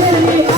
Yeah.